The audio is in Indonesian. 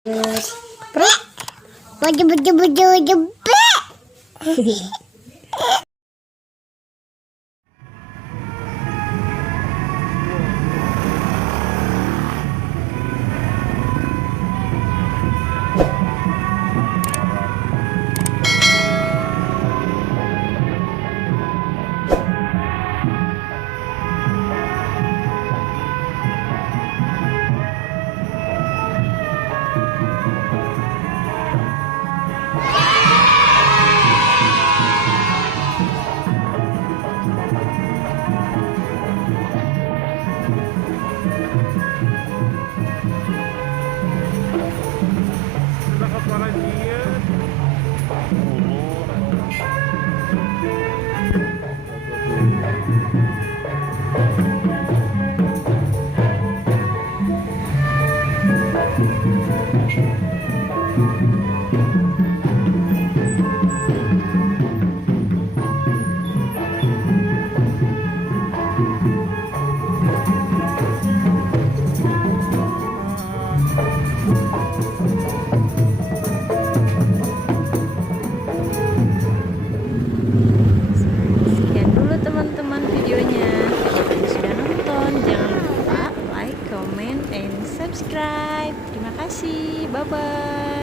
Bro, baju baju baju baju. Sekian dulu teman-teman videonya. Terima kasih sudah nonton. Jangan lupa like, comment, and subscribe. Terima kasih. Bye bye.